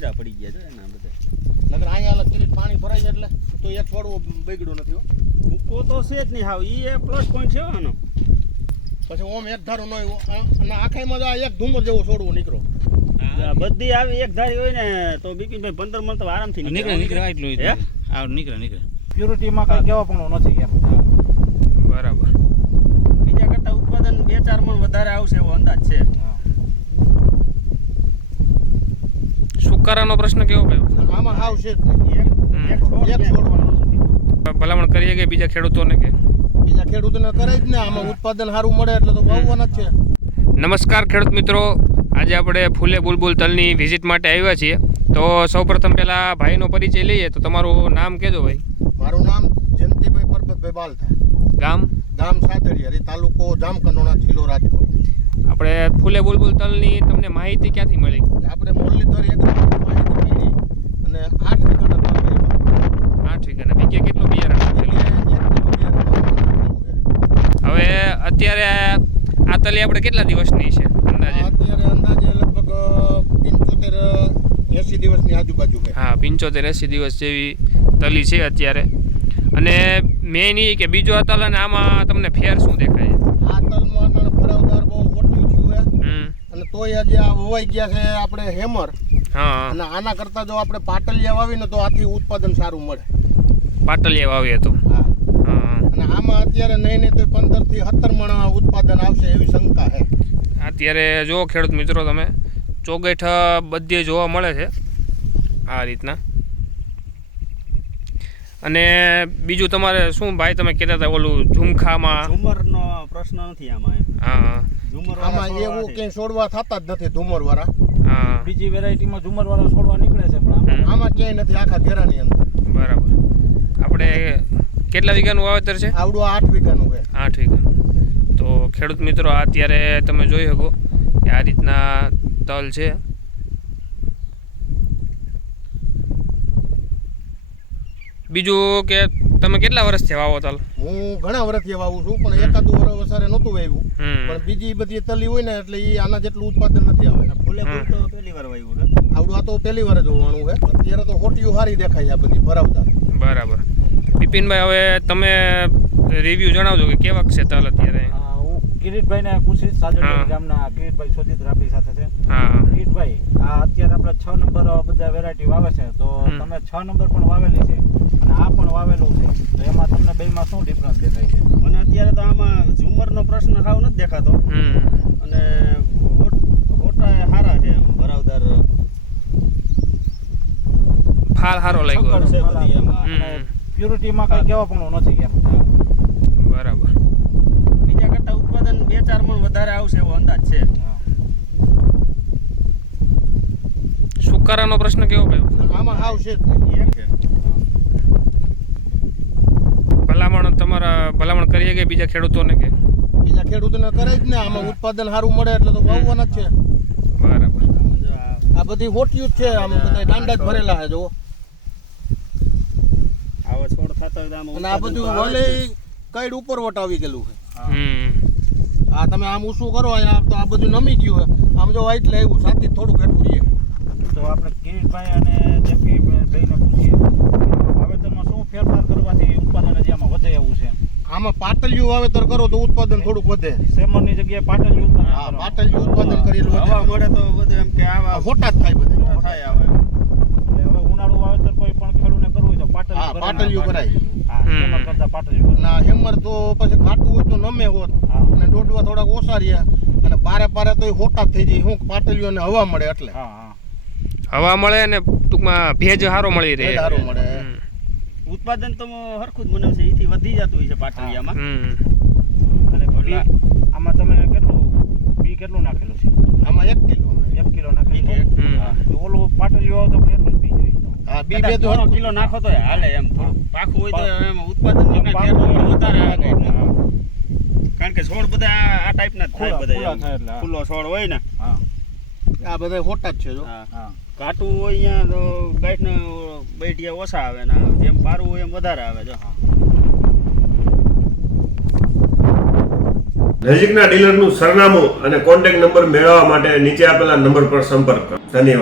ચીરા પડી ગયા છે એના બધા. નકર અહીંયા કિરીટ પાણી ભરાય એટલે તો એક છોડવો બગડ્યો નથી હો. મૂકો તો છે જ નહીં હાવ. એ પ્લસ પોઈન્ટ છે આનો. પછી ઓમ એક ધારો ન આવ્યો અને આખાઈમાં આ એક ધુમર જેવો છોડવો નીકળો. બધી આવી એક ધારી હોય ને તો બિપિનભાઈ 15 મણ તો આરામથી નીકળે એટલું આ નીકળે પ્યુરિટીમાં કઈ કેવા પણ નથી કેમ. બરાબર. બીજા કરતા ઉત્પાદન 2-4 મણ વધારે આવશે એવો અંદાજ છે. સુકારાનો પ્રશ્ન કેવો કયો? આમાં હાવ છે જ નહીં. એક છોડવાનો નથી. ભલામણ કરીએ કે બીજા ખેડૂતોને કે બીજા ખેડૂતોને કરે જ ને. આમાં ઉત્પાદન સારું મળે એટલે તો વાવવાના જ છે. નમસ્કાર ખેડૂત મિત્રો, આજે આપણે ફૂલે બુલબુલ તલની વિઝિટ માટે આવ્યા છીએ. તો સૌપ્રથમ પહેલાં ભાઈનો પરિચય લઈએ. તો તમારું નામ કહેજો ભાઈ. મારું નામ જયંતિભાઈ પરબતભાઈ બાલથા, ગામ સાદડિયા, તાલુકો જામકંડોરણા, જિલ્લો રાજકોટ. આપણે ફૂલે બુલબુલ તલની તમને માહિતી ક્યાંથી મળી? આપણે મુરલીધર એક માહિતી મળી અને 8 વીઘાના તલ આવ્યા. 8 વીઘાના. બીજે કેટલું બિયારણ નાખેલું? હવે અત્યારે આ તલી આપણે કેટલા દિવસની છે અંદાજે? અત્યારે અંદાજે લગભગ 75-80 દિવસની આજુબાજુ છે. હા, 75-80 દિવસ જેવી તલી છે અત્યારે. અને મેઇન એ કે બીજો આ તલ અને આમાં તમને ફેર શું દેખાય છે? આ તલમાં ભરાવદાર બહુ મોટું થયું છે અને તોય હજી આ વવાઈ ગયા છે આપણે હેમર. હા. અને આના કરતાં જો આપણે પાટલિયા વાવીને તો આથી ઉત્પાદન સારું મળે. પાટલિયા વાવીએ તો હા. અને આમાં અત્યારે નહીં તો 15 થી 17 મણ ઉત્પાદન આવશે એવી શંકા છે. અત્યારે જો ખેડૂત મિત્રો તમે ચોગેઠ બધે જોવા મળે છે આ રીતના. અને બીજું તમારે શું ભાઈ તમે કહેતા હતા ઓલું ઝુમખામાં? ઝુમરનો પ્રશ્ન નથી આમાં. હા, ઝુમર આમાં એવું કંઈ છોડવા થતા જ નથી ધુમર વાળા. હા, બીજી વેરાયટીમાં ઝુમર વાળા છોડવા નીકળે છે પણ આમાં ક્યાંય નથી આખા ઘેરાની અંદર. બરાબર. આપણે કેટલા વીઘાનું વાવેતર છે? આવડું 8 વીઘાનું છે. 8 વીઘાનું. તો ખેડૂત મિત્રો અત્યારે તમે જોઈ શકો કે આ રીતના તલ છે. બીજું કે તમે કેટલા વર્ષથી વાવો તલ? હું ઘણા વર્ષથી વાવું છું પણ એકાદું વર્ષ વસારે નહોતું વાવ્યું. પણ બીજી બધી તલી હોય ને એટલે એ આના જેટલું ઉત્પાદન નથી આવે. ફૂલે ફૂલ તો પહેલી વાર વાવ્યું છે. આવડું આ તો પહેલી વાર જોવાનું છે. અત્યારે તો હોટીયું સારી દેખાય આ બધી ભરાવતા. બરાબર. બિપિનભાઈ, હવે તમે રિવ્યુ જણાવજો કે કેવાક છે તલ અત્યારે? હું કિરીટભાઈને પૂછીશ. સાજડિયા ગામના કિરીટભાઈ શોધિત આપણી સાથે છે. હા. કિરીટભાઈ, આ અત્યારે આપણે 6 નંબર બધા વેરાયટી વાવે છે તો તમે 6 નંબર પણ વાવેલી છે અને આ પણ વાવેલું છે તો એમાં તમને બેમાં શું ડિફરન્સ દેખાય છે? મને અત્યારે તો આમાં ઝુમરનો પ્રશ્ન હાવ નથી દેખાતો અને હોટા સારા છે એમ ભરાવદાર. ફાલ સારો લાગ્યો છે બધી એમાં. પ્યુરિટીમાં કઈ કેવા પણ નથી કેમ. બરાબર. બીજા કરતા ઉત્પાદન 2-4 મણ વધારે આવશે એવો અંદાજ છે. સુકારાનો પ્રશ્ન કેવો કયો? આમાં હાવ છે જ નહીં. ભલામણ કરીએ કે બીજા ખેડૂતોને કે બીજા ખેડૂતોને કરે જ ને. આમાં ઉત્પાદન સારું મળે એટલે તો વાવવાના જ છે. બરાબર. આ બધી હોટિયું જ છે. આમાં બધા દાંડા જ ભરેલા છે જો. આવા છોડ થતા હોય તો આમાં અને આ બધું વલે કઈડ ઉપર વટ આવી ગયેલું છે. આ તમે આમ ઊંચું કરો અહીંયા તો આ બધું નમી ગયું છે. આમ જો વાઈટ લાવ્યું સાથી થોડું ઘટવું રહીએ. તો આપણે કિરીટભાઈ અને જેપી ભાઈને પૂછીએ વાવેતરમાં શું ફેરફાર કરવાથી ઉત્પાદન હજી આમાં વધે એવું છે? આમાં પાટલિયું વાવેતર કરો તો ઉત્પાદન થોડુંક વધે. સેમરની જગ્યાએ પાટલિયું ઉત્પાદન. હા, પાટલિયું ઉત્પાદન કરેલું હવા મળે તો બધું એમ કે આવા હોટા જ થાય બધા. થાય આવે. એટલે હવે ઉનાળુ વાવેતર કોઈ પણ ખેડૂતને કરવું હોય તો હા, પાટલિયું કરાય. હા, સેમર કરતા પાટલિયું ના હેમર તો પછી ખાટું હોય તો નમે હોત અને દોડવા થોડાક ઓછા રહ્યા અને પારે તો એ હોટા જ થઈ જાય. હું પાટલિયું ને હવા મળે એટલે. હા. હવા મળે અને ટૂંકમાં ભેજ સારો મળી રહે. સારું મળે. ઉત્પાદન તો હરખું જ મને છે. એથી વધી જતું હોય છે પાટલિયામાં. અને બી આમાં તમે કેટલું નાખેલું છે? આમાં 1 કિલો. 1 કિલો નાખેલું છે. તો ઓલું પાટલિયું આવે તો એટલું જ બી જોઈએ. હા, બી 2 કિલો નાખો તો હાલે એમ. થોડું પાકું હોય તો એમ ઉત્પાદન વધારે આવે. કારણ કે છોડ બધા આ ટાઈપના જ થાય. બધા ખુલ્લો છોડ હોય ને. આ બધા હોટા જ છે જો. ઘાટું હોય અહીંયા તો ગાંઠને બેઠિયા ઓછા આવે ને જેમ પારું હોય એમ વધારે આવે. જો નજીકના ડીલરનું સરનામું અને કોન્ટેક્ટ નંબર મેળવવા માટે નીચે આપેલા નંબર પર સંપર્ક કરો. ધન્યવાદ.